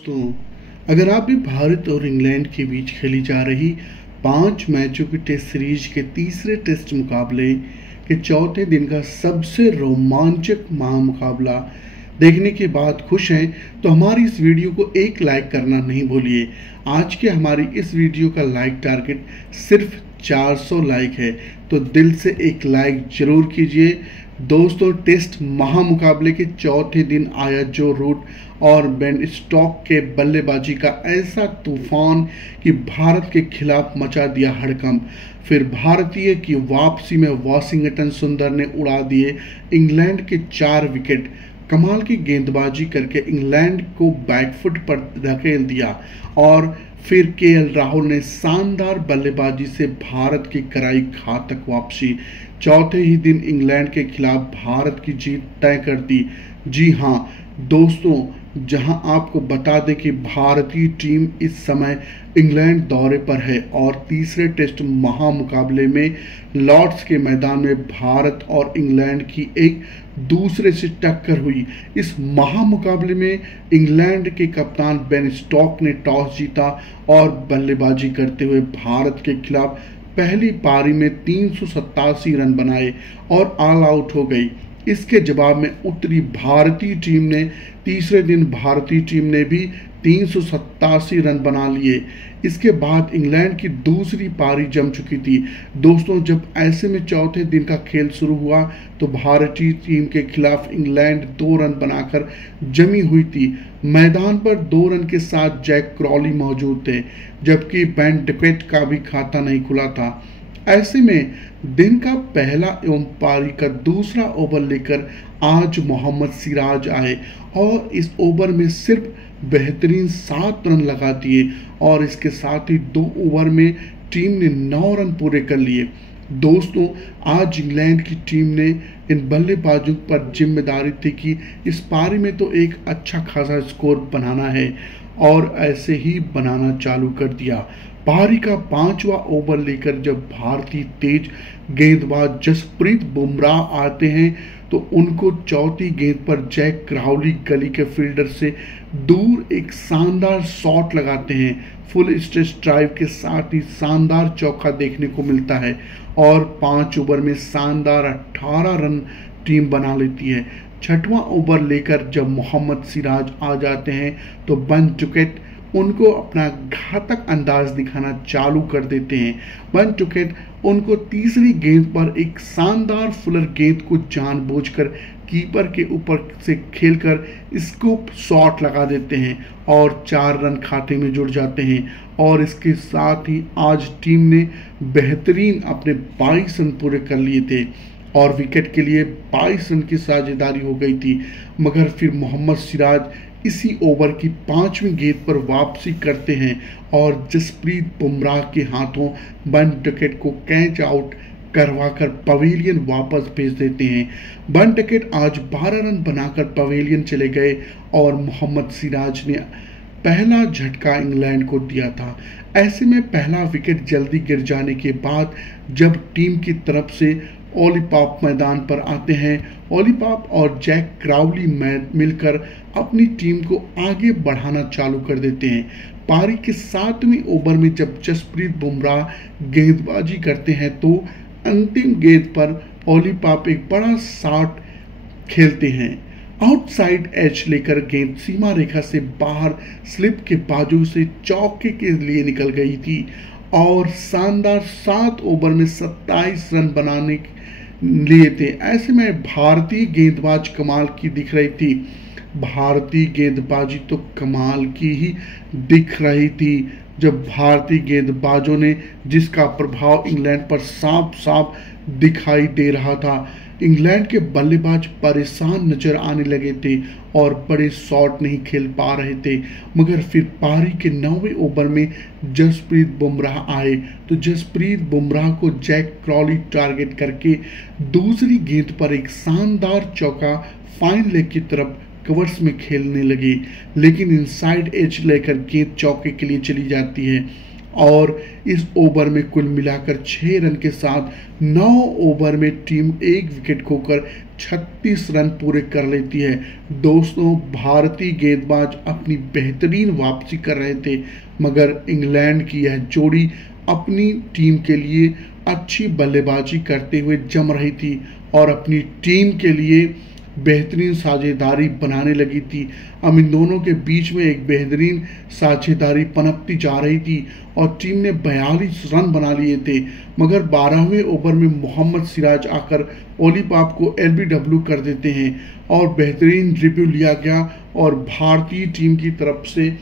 दोस्तों, अगर आप भी भारत और इंग्लैंड के बीच खेली जा रही 5 मैचों की टेस्ट सीरीज के तीसरे टेस्ट मुकाबले के चौथे दिन का सबसे रोमांचक महामुकाबला देखने के बाद खुश हैं तो हमारी इस वीडियो को एक लाइक करना नहीं भूलिए। आज के हमारी इस वीडियो का लाइक टारगेट सिर्फ 400 लाइक है, तो दिल से एक लाइक जरूर कीजिए। दोस्तों, टेस्ट महामुकाबले के चौथे दिन आया जो रूट और बेन स्टोक्स के बल्लेबाजी का ऐसा तूफान कि भारत के खिलाफ मचा दिया हड़कंप। फिर भारतीय की वापसी में वॉशिंगटन सुंदर ने उड़ा दिए इंग्लैंड के 4 विकेट। कमाल की गेंदबाजी करके इंग्लैंड को बैकफुट पर धकेल दिया और फिर केएल राहुल ने शानदार बल्लेबाजी से भारत की कराई घातक वापसी। चौथे ही दिन इंग्लैंड के खिलाफ भारत की जीत तय कर दी। जी हां दोस्तों, जहां आपको बता दें कि भारतीय टीम इस समय इंग्लैंड दौरे पर है और तीसरे टेस्ट महामुकाबले में लॉर्ड्स के मैदान में भारत और इंग्लैंड की एक दूसरे से टक्कर हुई। इस महामुकाबले में इंग्लैंड के कप्तान बेन स्टोक्स ने टॉस जीता और बल्लेबाजी करते हुए भारत के खिलाफ पहली पारी में 387 रन बनाए और ऑल आउट हो गई। इसके जवाब में उतरी भारतीय टीम ने तीसरे दिन भारतीय टीम ने भी 387 रन बना लिए। इसके बाद इंग्लैंड की दूसरी पारी जम चुकी थी। दोस्तों, जब ऐसे में चौथे दिन का खेल शुरू हुआ तो भारतीय टीम के खिलाफ इंग्लैंड 2 रन बनाकर जमी हुई थी। मैदान पर 2 रन के साथ जैक क्रॉली मौजूद थे, जबकि बेन डकेट का भी खाता नहीं खुला था। ऐसे में दिन का पहला एवं पारी का दूसरा ओवर लेकर आज मोहम्मद सिराज आए और इस ओवर में सिर्फ बेहतरीन 7 रन लगा दिए और इसके साथ ही 2 ओवर में टीम ने 9 रन पूरे कर लिए। दोस्तों, आज इंग्लैंड की टीम ने इन बल्लेबाजों पर जिम्मेदारी थी कि इस पारी में तो एक अच्छा खासा स्कोर बनाना है और ऐसे ही बनाना चालू कर दिया। पारी का 5वां ओवर लेकर जब भारतीय तेज गेंदबाज जसप्रीत बुमराह आते हैं तो उनको चौथी गेंद पर जैक क्राउली गली के फील्डर से दूर एक शानदार शॉट लगाते हैं। फुल स्ट्रेच ड्राइव के साथ ही शानदार चौका देखने को मिलता है और 5 ओवर में शानदार 18 रन टीम बना लेती है। 6वां ओवर लेकर जब मोहम्मद सिराज आ जाते हैं तो बेन डकेट उनको अपना घातक अंदाज दिखाना चालू कर देते हैं। बेन डकेट उनको तीसरी गेंद पर एक शानदार फुलर गेंद को जानबूझकर कीपर के ऊपर से खेलकर स्कूप शॉट लगा देते हैं और 4 रन खाते में जुड़ जाते हैं। और इसके साथ ही आज टीम ने बेहतरीन अपने 22 रन पूरे कर लिए थे और विकेट के लिए 22 रन की साझेदारी हो गई थी। मगर फिर मोहम्मद सिराज इसी ओवर की 5वीं गेंद पर वापसी करते हैं और जसप्रीत बुमराह के हाथों बेन डकेट को कैच आउट करवाकर पवेलियन वापस भेज देते हैं। बेन डकेट आज 12 रन बनाकर पवेलियन चले गए और मोहम्मद सिराज ने पहला झटका इंग्लैंड को दिया था। ऐसे में पहला विकेट जल्दी गिर जाने के बाद जब टीम की तरफ से ओली पॉप मैदान पर आते हैं, ओली पॉप और जैक क्राउली मिलकर अपनी टीम को आगे बढ़ाना चालू कर देते हैं। पारी के 7वें ओवर में जब जसप्रीत बुमराह गेंदबाजी करते हैं तो अंतिम गेंद पर ओली पॉप एक बड़ा शॉट खेलते हैं। आउटसाइड एज लेकर गेंद सीमा रेखा से बाहर स्लिप के बाजू से चौके के लिए निकल गई थी और शानदार 7 ओवर में 27 रन बनाने लिए थे। ऐसे में भारतीय गेंदबाज कमाल की दिख रही थी। भारतीय गेंदबाजी तो कमाल की ही दिख रही थी जब भारतीय गेंदबाजों ने जिसका प्रभाव इंग्लैंड पर साफ साफ दिखाई दे रहा था। इंग्लैंड के बल्लेबाज परेशान नजर आने लगे थे और बड़े शॉट नहीं खेल पा रहे थे। मगर फिर पारी के 9वें ओवर में जसप्रीत बुमराह आए तो जसप्रीत बुमराह को जैक क्रॉली टारगेट करके दूसरी गेंद पर एक शानदार चौका फाइन लेग की तरफ कवर्स में खेलने लगे, लेकिन इनसाइड एज लेकर गेंद चौके के लिए चली जाती है और इस ओवर में कुल मिलाकर 6 रन के साथ 9 ओवर में टीम 1 विकेट खोकर 36 रन पूरे कर लेती है। दोस्तों, भारतीय गेंदबाज अपनी बेहतरीन वापसी कर रहे थे, मगर इंग्लैंड की यह जोड़ी अपनी टीम के लिए अच्छी बल्लेबाजी करते हुए जम रही थी और अपनी टीम के लिए बेहतरीन साझेदारी बनाने लगी थी। अब इन दोनों के बीच में एक बेहतरीन साझेदारी पनपती जा रही थी और टीम ने 42 रन बना लिए थे, मगर 12वें ओवर में मोहम्मद सिराज आकर ओली पाप को एलबीडब्ल्यू कर देते हैं और बेहतरीन रिव्यू लिया गया और भारतीय टीम की तरफ से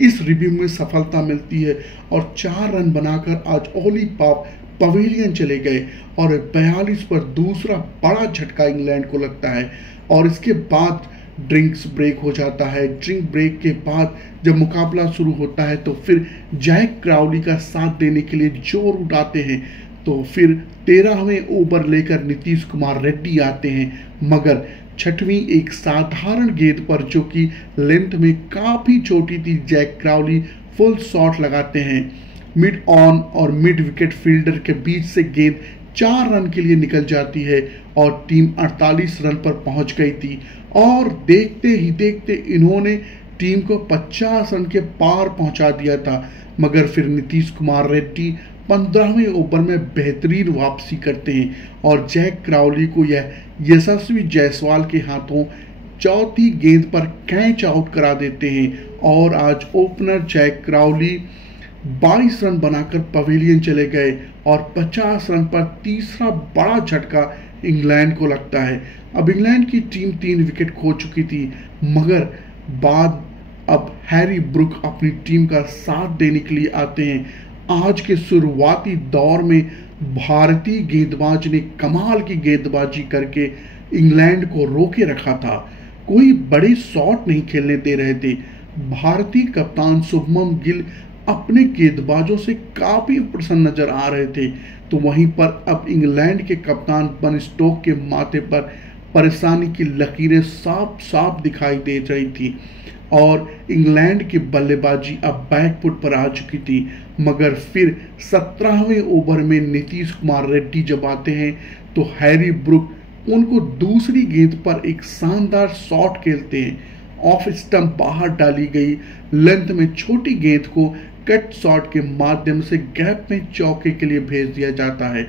इस रिव्यू में सफलता मिलती है और 4 रन बनाकर आज ओली पाप पवेलियन चले गए और 42 पर दूसरा बड़ा झटका इंग्लैंड को लगता है। और इसके बाद ड्रिंक्स ब्रेक हो जाता है। ड्रिंक ब्रेक के बाद जब मुकाबला शुरू होता है तो फिर जैक क्राउली का साथ देने के लिए जोर उठाते हैं, तो फिर 13वें ओवर लेकर नीतीश कुमार रेड्डी आते हैं, मगर 6वीं एक साधारण गेंद पर जो कि लेंथ में काफी छोटी थी, जैक क्राउली फुल शॉट लगाते हैं। मिड ऑन और मिड विकेट फील्डर के बीच से गेंद 4 रन के लिए निकल जाती है और टीम 48 रन पर पहुंच गई थी और देखते ही देखते इन्होंने टीम को 50 रन के पार पहुंचा दिया था, मगर फिर नीतीश कुमार रेड्डी 15वें ओवर में बेहतरीन वापसी करते हैं और जैक क्राउली को यह यशस्वी जायसवाल के हाथों चौथी गेंद पर कैच आउट करा देते हैं और आज ओपनर जैक क्राउली 22 रन बनाकर पवेलियन चले गए और 50 रन पर तीसरा बड़ा झटका इंग्लैंड को लगता है। अब इंग्लैंड की टीम 3 विकेट खो चुकी थी, मगर बाद अब हैरी ब्रुक अपनी टीम का साथ देने के लिए आते हैं। आज के शुरुआती दौर में भारतीय गेंदबाज ने कमाल की गेंदबाजी करके इंग्लैंड को रोके रखा था। कोई बड़े शॉट नहीं खेलने दे रहे थे। भारतीय कप्तान शुभमन गिल अपने गेंदबाजों से काफी प्रसन्न नजर आ रहे थे, तो वहीं पर अब इंग्लैंड के कप्तान बन स्टोक के माथे पर परेशानी की लकीरें साफ साफ दिखाई दे रही थी और इंग्लैंड की बल्लेबाजी अब बैकफुट पर आ चुकी थी। मगर फिर 17वें ओवर में नीतीश कुमार रेड्डी जब आते हैं तो हैरी ब्रुक उनको दूसरी गेंद पर एक शानदार शॉट खेलते हैं। ऑफ स्टंप बाहर डाली गई लेंथ में छोटी गेंद को कट शॉट के माध्यम से गैप में चौके के लिए भेज दिया जाता है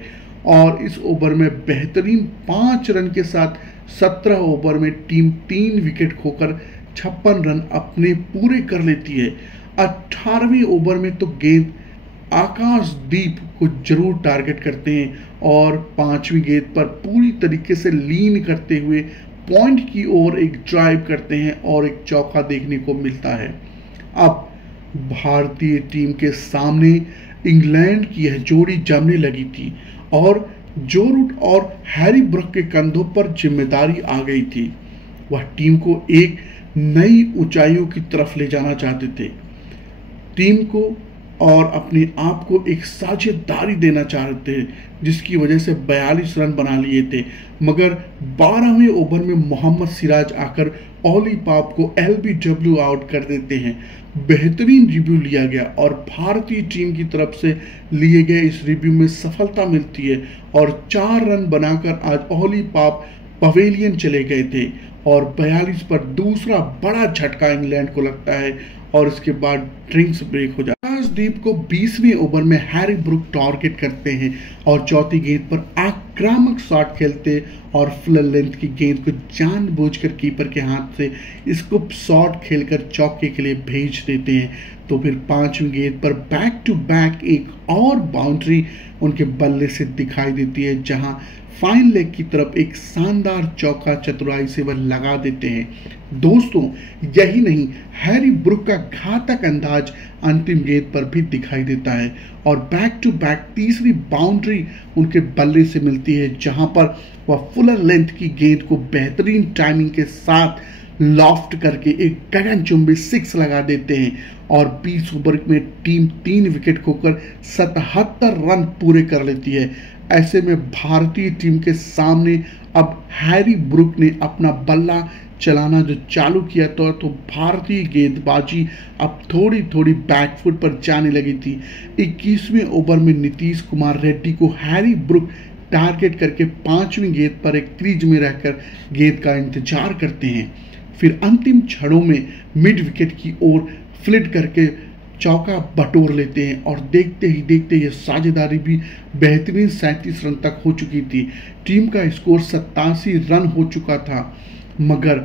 और इस ओवर में बेहतरीन 5 रन के साथ 17 ओवर में टीम 3 विकेट खोकर 56 रन अपने पूरे कर लेती है। 18वें ओवर में तो गेंद आकाशदीप को जरूर टारगेट करते हैं और 5वीं गेंद पर पूरी तरीके से लीन करते हुए पॉइंट की ओर एक ड्राइव करते हैं और एक चौका देखने को मिलता है। अब भारतीय टीम के सामने इंग्लैंड की यह जोड़ी जमने लगी थी और जो रूट और हैरी ब्रुक के कंधों पर जिम्मेदारी आ गई थी। वह टीम को एक नई ऊंचाइयों की तरफ ले जाना चाहते थे, टीम को और अपने आप को एक साझेदारी देना चाहते थे, जिसकी वजह से 42 रन बना लिए थे। मगर 12वें ओवर में मोहम्मद सिराज आकर ओली पाप को एलबीडब्ल्यू आउट कर देते हैं। बेहतरीन रिव्यू लिया गया और भारतीय टीम की तरफ से लिए गए इस रिव्यू में सफलता मिलती है और 4 रन बनाकर आज ओली पाप पवेलियन चले गए थे और 42 पर दूसरा बड़ा झटका इंग्लैंड को लगता है और इसके बाद ड्रिंक्स ब्रेक हो जाता है। आकाशदीप को 20वें ओवर में हैरी ब्रुक टारगेट करते हैं और चौथी गेंद पर आक्रामक शॉट खेलते और फुल लेंथ की गेंद को जानबूझकर कीपर के हाथ से स्कूप शॉट खेलकर चौके के लिए भेज देते हैं। तो फिर 5वीं गेंद पर बैक टू बैक एक और बाउंड्री उनके बल्ले से दिखाई देती है, जहां फाइन लेग की तरफ एक शानदार चौका चतुराई से वह लगा देते हैं। दोस्तों, यही नहीं, हैरी ब्रुक का घातक अंदाज अंतिम गेंद पर भी दिखाई देता है और बैक टू बैक तीसरी बाउंड्री उनके बल्ले से मिलती है, जहां पर वह फुल लेंथ की गेंद को बेहतरीन टाइमिंग के साथ लॉफ्ट करके एक गगनचुंबी 6 लगा देते हैं और 20 ओवर में टीम 3 विकेट खोकर 77 रन पूरे कर लेती है। ऐसे में भारतीय टीम के सामने अब हैरी ब्रूक ने अपना बल्ला चलाना जो चालू किया तो भारतीय गेंदबाजी अब थोड़ी थोड़ी बैकफुट पर जाने लगी थी। 21वें ओवर में नीतीश कुमार रेड्डी को हैरी ब्रूक टारगेट करके 5वीं गेंद पर एक क्रीज में रहकर गेंद का इंतजार करते हैं। फिर अंतिम क्षणों में मिड विकेट की ओर फ्लिट करके चौका बटोर लेते हैं और देखते ही देखते ये साझेदारी भी बेहतरीन 37 रन तक हो चुकी थी। टीम का स्कोर 87 रन हो चुका था, मगर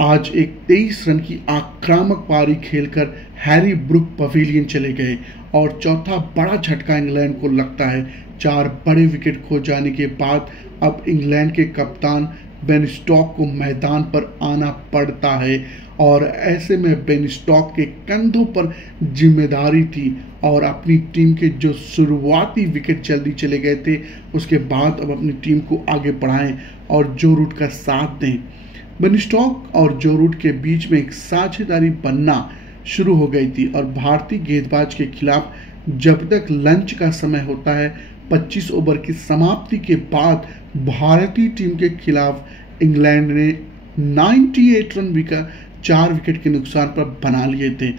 आज एक 23 रन की आक्रामक पारी खेलकर हैरी ब्रूक पवेलियन चले गए और चौथा बड़ा झटका इंग्लैंड को लगता है। 4 बड़े विकेट खो जाने के बाद अब इंग्लैंड के कप्तान बेन स्टोक्स को मैदान पर आना पड़ता है और ऐसे में बेन स्टोक्स के कंधों पर जिम्मेदारी थी और अपनी टीम के जो शुरुआती विकेट जल्दी चले गए थे उसके बाद अब अपनी टीम को आगे बढ़ाएं और जो रूट का साथ दें। बेन स्टोक्स और जो रूट के बीच में एक साझेदारी बनना शुरू हो गई थी और भारतीय गेंदबाज के खिलाफ जब तक लंच का समय होता है 25 ओवर की समाप्ति के बाद भारतीय टीम के खिलाफ इंग्लैंड ने 98 रन भी 4 विकेट के नुकसान पर बना लिए थे।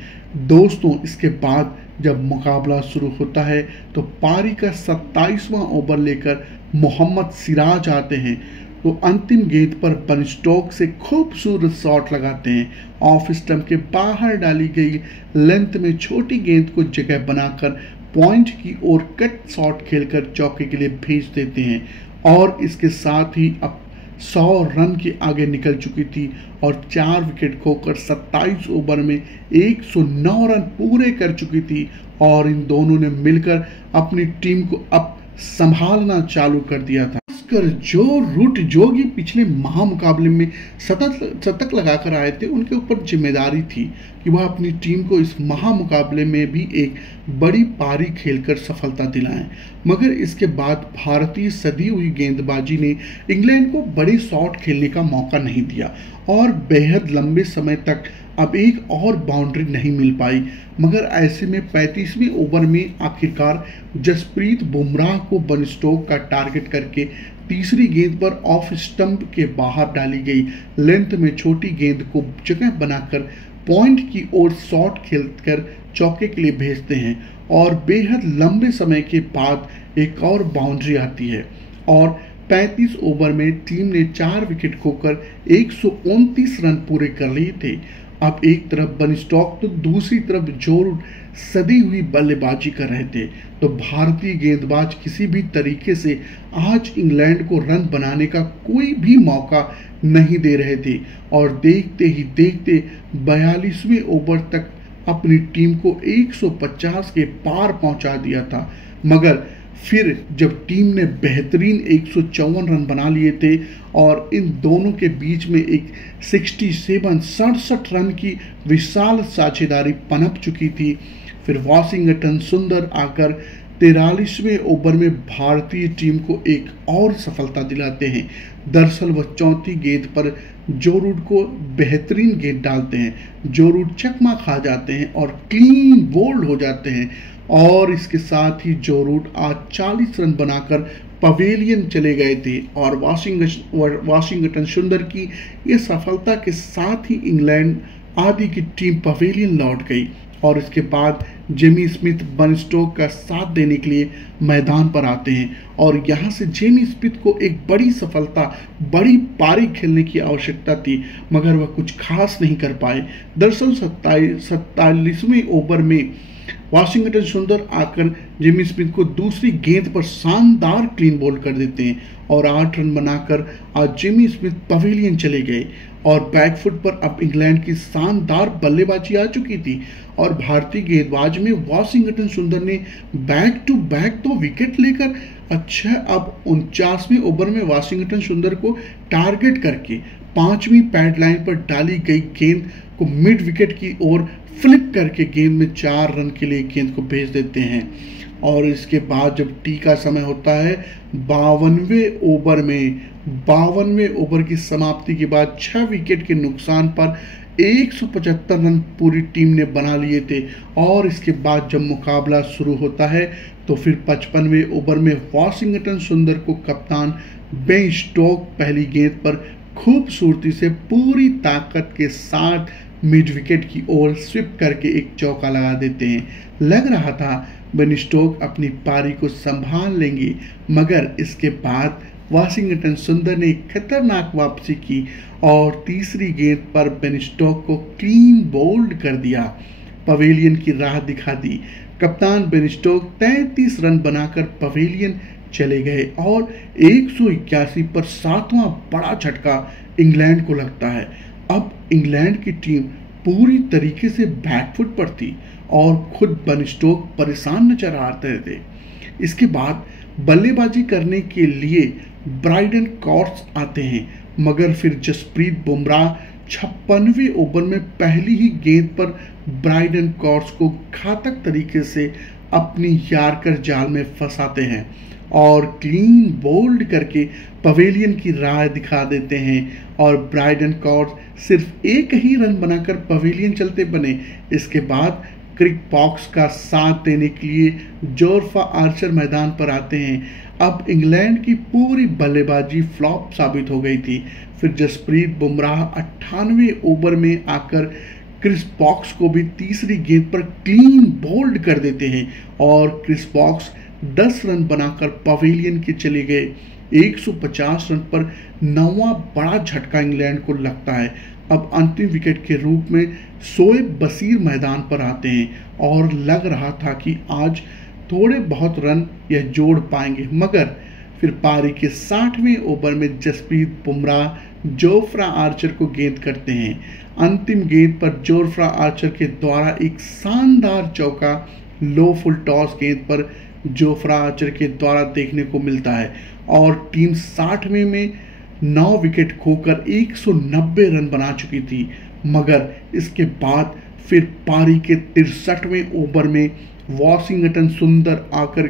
दोस्तों, इसके बाद जब मुकाबला शुरू होता है तो पारी का 27वां ओवर लेकर मोहम्मद सिराज आते हैं तो अंतिम गेंद पर बेन स्टोक्स से खूबसूरत शॉट लगाते हैं। ऑफ स्टंप के बाहर डाली गई लेंथ में छोटी गेंद को जगह बनाकर पॉइंट की ओर कट शॉट खेलकर चौके के लिए भेज देते हैं और इसके साथ ही अब 100 रन के आगे निकल चुकी थी और 4 विकेट खोकर 27 ओवर में 109 रन पूरे कर चुकी थी और इन दोनों ने मिलकर अपनी टीम को अब संभालना चालू कर दिया था। जो रूट जोगी पिछले महामुकाबले में शतक लगाकर आए थे उनके ऊपर जिम्मेदारी थी कि वह अपनी टीम को इस महामुकाबले में भी एक बड़ी पारी खेलकर सफलता दिलाएं, मगर इसके बाद भारतीय सदी हुई गेंदबाजी ने इंग्लैंड को बड़े शॉट खेलने का मौका नहीं दिया और बेहद लंबे समय तक अब एक और बाउंड्री नहीं मिल पाई। मगर ऐसे में 35वें ओवर में आखिरकार जसप्रीत बुमराह को बेन स्टोक्स का टारगेट करके तीसरी गेंद पर ऑफ स्टंप के बाहर डाली गई लेंथ में छोटी गेंद को जगह बनाकर पॉइंट की ओर शॉट खेलकर चौके के लिए भेजते हैं और बेहद लंबे समय के बाद एक और बाउंड्री आती है और 35 ओवर में टीम ने 4 विकेट खोकर 129 रन पूरे कर लिए थे। अब एक तरफ बेन स्टोक्स तो दूसरी तरफ जो रूट सदी हुई बल्लेबाजी कर रहे थे तो भारतीय गेंदबाज किसी भी तरीके से आज इंग्लैंड को रन बनाने का कोई भी मौका नहीं दे रहे थे और देखते ही देखते 42वें ओवर तक अपनी टीम को 150 के पार पहुंचा दिया था। मगर फिर जब टीम ने बेहतरीन 154 रन बना लिए थे और इन दोनों के बीच में एक 67 रन की विशाल साझेदारी पनप चुकी थी, फिर वाशिंगटन सुंदर आकर 43वें ओवर में भारतीय टीम को एक और सफलता दिलाते हैं। दरअसल वह चौथी गेंद पर जो रूट को बेहतरीन गेंद डालते हैं, जो रूट चकमा खा जाते हैं और क्लीन बोल्ड हो जाते हैं और इसके साथ ही जो रूट आज 40 रन बनाकर पवेलियन चले गए थे और वाशिंगटन सुंदर की ये सफलता के साथ ही इंग्लैंड आदि की टीम पवेलियन लौट गई और इसके बाद जेमी स्मिथ बेन स्टोक्स का साथ देने के लिए मैदान पर आते हैं और यहाँ से जेमी स्मिथ को एक बड़ी सफलता, बड़ी पारी खेलने की आवश्यकता थी, मगर वह कुछ खास नहीं कर पाए। दरअसल 47वें ओवर में वाशिंगटन सुंदर आकर जेमी स्मिथ को दूसरी गेंद पर शानदार क्लीन बोल्ड कर देते हैं और 8 रन बनाकर आज जेमी स्मिथ पवेलियन चले गए और बैकफुट पर अब इंग्लैंड की शानदार बल्लेबाजी आ चुकी थी और भारतीय गेंदबाज में वाशिंगटन सुंदर ने बैक टू बैक तो विकेट लेकर अब 49वें ओवर में वाशिंगटन सुंदर को टारगेट करके 5वीं पैड लाइन पर डाली गई गेंद को मिड विकेट की ओर फ्लिप करके गेंद में 4 रन के लिए गेंद को भेज देते हैं और इसके बाद जब टी का समय होता है 52वें ओवर की समाप्ति के बाद 6 विकेट के नुकसान पर 175 रन पूरी टीम ने बना लिए थे। और इसके बाद जब मुकाबला शुरू होता है तो फिर 55वें ओवर में वॉशिंगटन सुंदर को कप्तान बेन स्टोक्स पहली गेंद पर खूबसूरती से पूरी ताकत के साथ मिड विकेट की ओर स्विप करके एक चौका लगा देते हैं। लग रहा था बेन स्टोक्स अपनी पारी को संभाल लेंगे, मगर इसके बाद वॉशिंगटन सुंदर ने खतरनाक वापसी की और तीसरी गेंद पर बेन स्टोक्स को क्लीन बोल्ड कर दिया, पवेलियन की राह दिखा दी। कप्तान बेन स्टोक्स 33 रन बनाकर पवेलियन चले गए और 181 पर 7वां बड़ा झटका इंग्लैंड को लगता है। अब इंग्लैंड की टीम पूरी तरीके से बैकफुट पर थी और खुद बेन स्टोक्स परेशान नजर आते थे। इसके बाद बल्लेबाजी करने के लिए ब्राइडन कॉर्स आते हैं, मगर फिर जसप्रीत बुमराह 56वें ओवर में पहली ही गेंद पर ब्राइडन कॉर्स को घातक तरीके से अपनी यार्कर जाल में फंसाते हैं और क्लीन बोल्ड करके पवेलियन की राह दिखा देते हैं और ब्राइडन कॉर्स सिर्फ एक ही रन बनाकर पवेलियन चलते बने। इसके बाद क्रिक बॉक्स का साथ देने के लिए जोरफा आर्चर मैदान पर आते हैं। अब इंग्लैंड की पूरी बल्लेबाजी फ्लॉप साबित हो गई थी। फिर जसप्रीत बुमराह 98वें ओवर में आकर क्रिस बॉक्स को भी तीसरी गेंद पर क्लीन बोल्ड कर देते हैं और क्रिस बॉक्स 10 रन बनाकर पवेलियन के चले गए। 150 रन पर 9वां बड़ा झटका इंग्लैंड को लगता है। अब अंतिम विकेट के रूप में शोएब बशीर मैदान पर आते हैं और लग रहा था कि आज थोड़े बहुत रन यह जोड़ पाएंगे, मगर फिर पारी के 60वें ओवर में जसप्रीत बुमराह जोफ्रा आर्चर को गेंद करते हैं। अंतिम गेंद पर जोफ्रा आर्चर के द्वारा एक शानदार चौका लो फुल टॉस गेंद पर जोफ्रा आर्चर के द्वारा देखने को मिलता है और टीम 60वें में 9 विकेट खोकर 190 रन बना चुकी थी। मगर इसके बाद फिर पारी के 63वें ओवर में वॉशिंगटन सुंदर आकर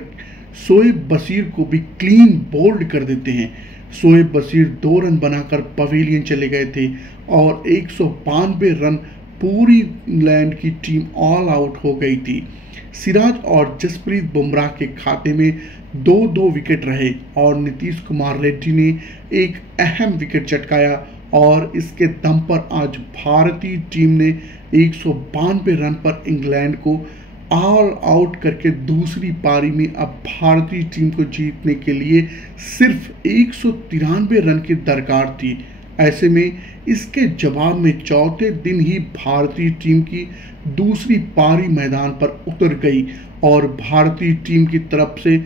शोएब बशीर को भी क्लीन बोल्ड कर देते हैं। शोएब बशीर 2 रन बनाकर पवेलियन चले गए थे और 192 रन पूरी इंग्लैंड की टीम ऑल आउट हो गई थी। सिराज और जसप्रीत बुमराह के खाते में 2-2 विकेट रहे और नीतीश कुमार रेड्डी ने एक अहम विकेट चटकाया और इसके दम पर आज भारतीय टीम ने 192 रन पर इंग्लैंड को ऑल आउट करके दूसरी पारी में अब भारतीय टीम को जीतने के लिए सिर्फ 193 रन की दरकार थी। ऐसे में इसके जवाब में चौथे दिन ही भारतीय टीम की दूसरी पारी मैदान पर उतर गई और भारतीय टीम की तरफ से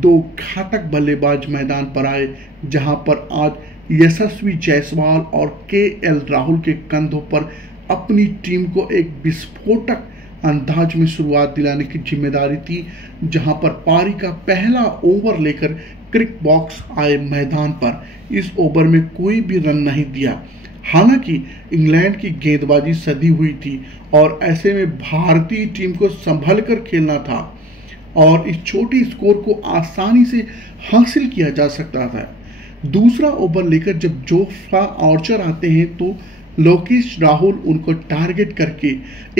2 घातक बल्लेबाज मैदान पर आए, जहां पर आज यशस्वी जायसवाल और केएल राहुल के कंधों पर अपनी टीम को एक विस्फोटक अंदाज में शुरुआत दिलाने की जिम्मेदारी थी। जहां पर पारी का पहला ओवर लेकर क्रिक बॉक्स आए मैदान पर। इस ओवर में कोई भी रन नहीं दिया। हालांकि इंग्लैंड की गेंदबाजी सधी हुई थी और ऐसे में भारतीय टीम को संभल कर खेलना था और इस छोटे स्कोर को आसानी से हासिल किया जा सकता था। दूसरा ओवर लेकर जब जोफ्रा आर्चर आते हैं तो लोकेश राहुल उनको टारगेट करके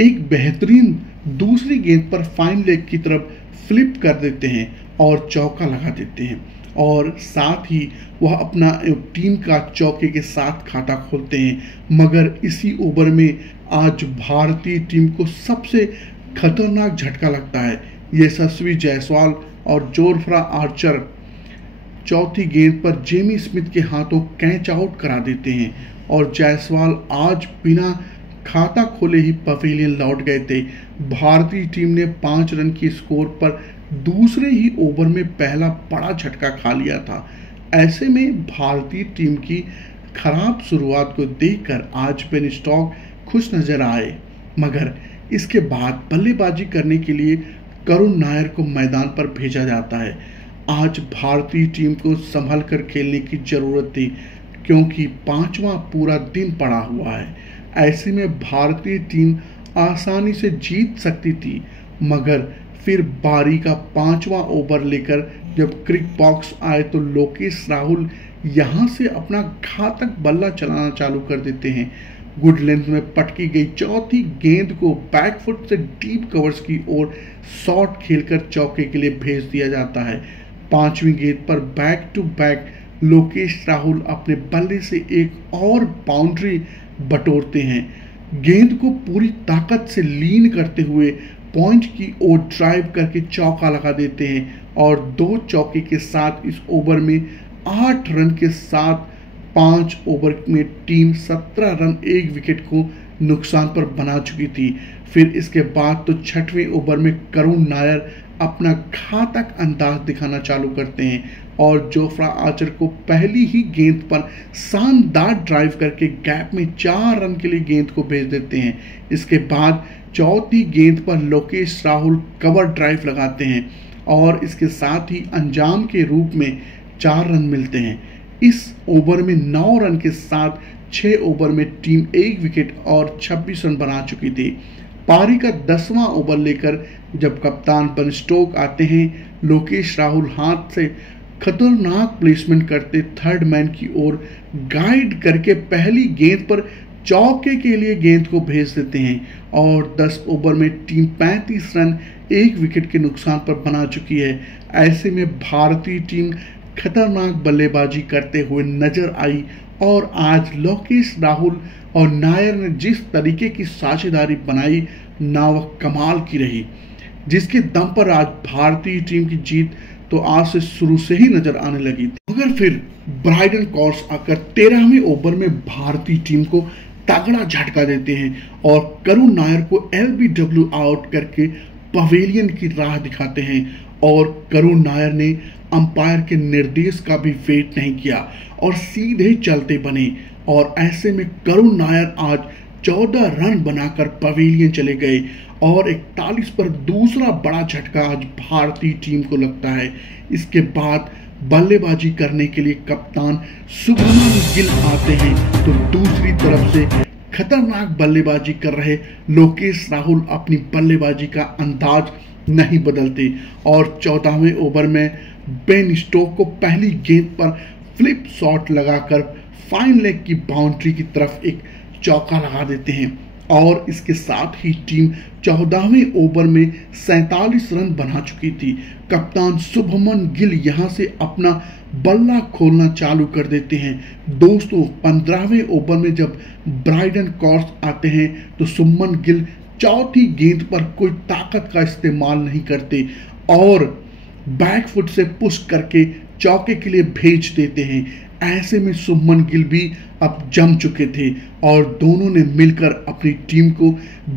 एक बेहतरीन दूसरी गेंद पर फाइन लेग की तरफ फ्लिप कर देते हैं और चौका लगा देते हैं और साथ ही वह अपना टीम का चौके के साथ खाता खोलते हैं। मगर इसी ओवर में आज भारतीय टीम को सबसे खतरनाक झटका लगता है। यशस्वी जायसवाल और जोफ्रा आर्चर चौथी गेंद पर जेमी स्मिथ के हाथों कैच आउट करा देते हैं और जायसवाल आज बिना खाता खोले ही पवेलियन लौट गए थे। भारतीय टीम ने 5 रन की स्कोर पर दूसरे ही ओवर में पहला बड़ा झटका खा लिया था। ऐसे में भारतीय टीम की खराब शुरुआत को देखकर आज बेन स्टोक्स खुश नजर आए, मगर इसके बाद बल्लेबाजी करने के लिए करुण नायर को मैदान पर भेजा जाता है। आज भारतीय टीम को संभल कर खेलने की जरूरत थी क्योंकि 5वां पूरा दिन पड़ा हुआ है। ऐसे में भारतीय टीम आसानी से जीत सकती थी, मगर फिर बारी का 5वां ओवर लेकर जब क्रिक बॉक्स आए तो लोकेश राहुल यहां से अपना घातक बल्ला चलाना चालू कर देते हैं। गुड लेंथ में पटकी गई चौथी गेंद को बैकफुट से डीप कवर्स की ओर शॉट खेलकर चौके के लिए भेज दिया जाता है। 5वीं गेंद पर back to back Lokesh Rahul अपने बल्ले से एक और बाउंड्री बटोरते हैं। गेंद को पूरी ताकत से लीन करते हुए पॉइंट की ओर ड्राइव करके चौका लगा देते हैं और 2 चौके के साथ इस ओवर में 8 रन के साथ 5 ओवर में टीम 17 रन 1 विकेट को नुकसान पर बना चुकी थी। फिर इसके बाद तो 6वें ओवर में करुण नायर अपना घातक अंदाज दिखाना चालू करते हैं और जोफ्रा आर्चर को पहली ही गेंद पर शानदार ड्राइव करके गैप में 4 रन के लिए गेंद को भेज देते हैं। इसके बाद चौथी गेंद पर लोकेश राहुल कवर ड्राइव लगाते हैं और इसके साथ ही अंजाम के रूप में 4 रन मिलते हैं। इस ओवर में 9 रन के साथ 6 ओवर में टीम 1 विकेट और 26 रन बना चुकी थी। पारी का 10वां ओवर लेकर जब कप्तान बन स्टोक आते हैं, लोकेश राहुल हाथ से खतरनाक प्लेसमेंट करते थर्ड मैन की ओर गाइड करके पहली गेंद पर चौके के लिए गेंद को भेज देते हैं और 10 ओवर में टीम 35 रन 1 विकेट के नुकसान पर बना चुकी है। ऐसे में भारतीय टीम खतरनाक बल्लेबाजी करते हुए नजर आई और आज लोकेश राहुल और नायर ने जिस तरीके की साझेदारी बनाई ना वह कमाल की रही, जिसके दम पर आज भारतीय टीम की जीत तो आज से शुरू से ही नजर आने लगी थी। मगर फिर ब्राइडन कॉर्स आकर 13वें ओवर में भारतीय टीम को तगड़ा झटका देते हैं और करुण नायर को एलबीडब्ल्यू आउट करके पवेलियन की राह दिखाते हैं और करुण नायर ने अंपायर के निर्देश का भी वेट नहीं किया और सीधे चलते बने और ऐसे में करुण नायर आज 14 रन बनाकर पवेलियन चले गए और 41 पर दूसरा बड़ा झटका आज भारतीय टीम को लगता है। इसके बाद बल्लेबाजी करने के लिए कप्तान शुभमन गिल आते हैं तो दूसरी तरफ से खतरनाक बल्लेबाजी कर रहे लोकेश राहुल अपनी बल्लेबाजी का अंदाज नहीं बदलते और 14वें ओवर में बेन स्टोक को पहली गेंद पर फ्लिप शॉट लगाकर फाइन लेग की बाउंड्री की तरफ एक चौका लगा देते हैं और इसके साथ ही टीम 14वें ओवर में 47 रन बना चुकी थी। कप्तान शुभमन गिल यहां से अपना बल्ला खोलना चालू कर देते हैं। दोस्तों 15वें ओवर में जब ब्राइडन कॉर्स आते हैं तो शुभमन गिल चौथी गेंद पर कोई ताकत का इस्तेमाल नहीं करते और बैकफुट से पुश करके चौके के लिए भेज देते हैं। ऐसे में शुभमन गिल भी अब जम चुके थे और दोनों ने मिलकर अपनी टीम को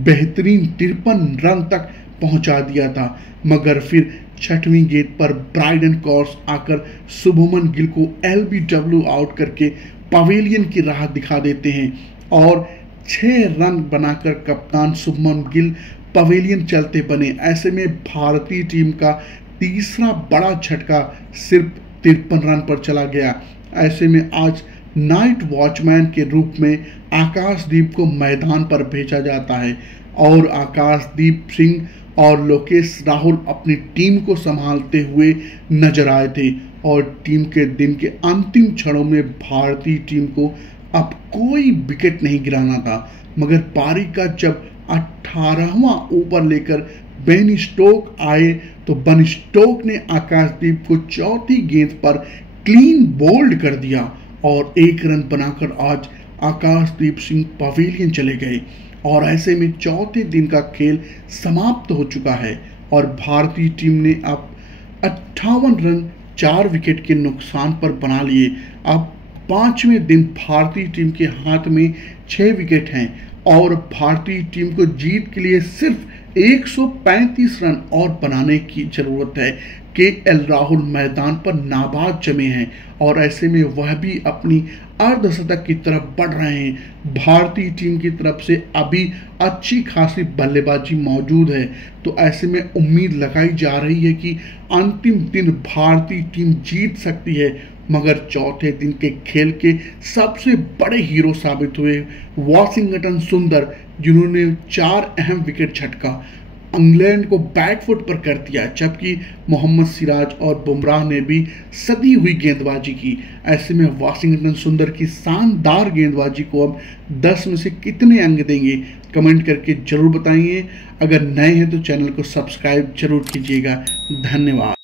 बेहतरीन 53 रन तक पहुंचा दिया था। मगर फिर 6वीं गेंद पर ब्राइडन कॉर्स आकर शुभमन गिल को एलबीडब्ल्यू आउट करके पवेलियन की राह दिखा देते हैं और 6 रन बनाकर कप्तान शुभमन गिल पवेलियन चलते बने। ऐसे में भारतीय टीम का तीसरा बड़ा झटका सिर्फ 53 रन पर चला गया। ऐसे में आज नाइट वॉचमैन के रूप में आकाशदीप को मैदान पर भेजा जाता है और आकाशदीप सिंह और लोकेश राहुल अपनी टीम को संभालते हुए नजर आए थे और टीम के दिन के अंतिम क्षणों में भारतीय टीम को अब कोई विकेट नहीं गिराना था। मगर पारी का जब 18वां ओवर लेकर बेन स्टोक आए तो बेन स्टोक ने आकाशदीप को चौथी गेंद पर क्लीन बोल्ड कर दिया और 1 रन बनाकर आज आकाशदीप सिंह पवेलियन चले गए और ऐसे में चौथे दिन का खेल समाप्त हो चुका है और भारतीय टीम ने अब 58 रन 4 विकेट के नुकसान पर बना लिए। अब 5वें दिन भारतीय टीम के हाथ में 6 विकेट हैं और भारतीय टीम को जीत के लिए सिर्फ 135 रन और बनाने की जरूरत है। केएल राहुल मैदान पर नाबाद जमे हैं और ऐसे में वह भी अपनी अर्धशतक की तरफ बढ़ रहे हैं। भारतीय टीम की तरफ से अभी अच्छी खासी बल्लेबाजी मौजूद है तो ऐसे में उम्मीद लगाई जा रही है कि अंतिम दिन भारतीय टीम जीत सकती है। मगर चौथे दिन के खेल के सबसे बड़े हीरो साबित हुए वाशिंगटन सुंदर, जिन्होंने 4 अहम विकेट झटका। इंग्लैंड को बैकफुट पर कर दिया, जबकि मोहम्मद सिराज और बुमराह ने भी सदी हुई गेंदबाजी की। ऐसे में वाशिंगटन सुंदर की शानदार गेंदबाजी को अब 10 में से कितने अंक देंगे, कमेंट करके जरूर बताइए। अगर नए हैं तो चैनल को सब्सक्राइब जरूर कीजिएगा। धन्यवाद।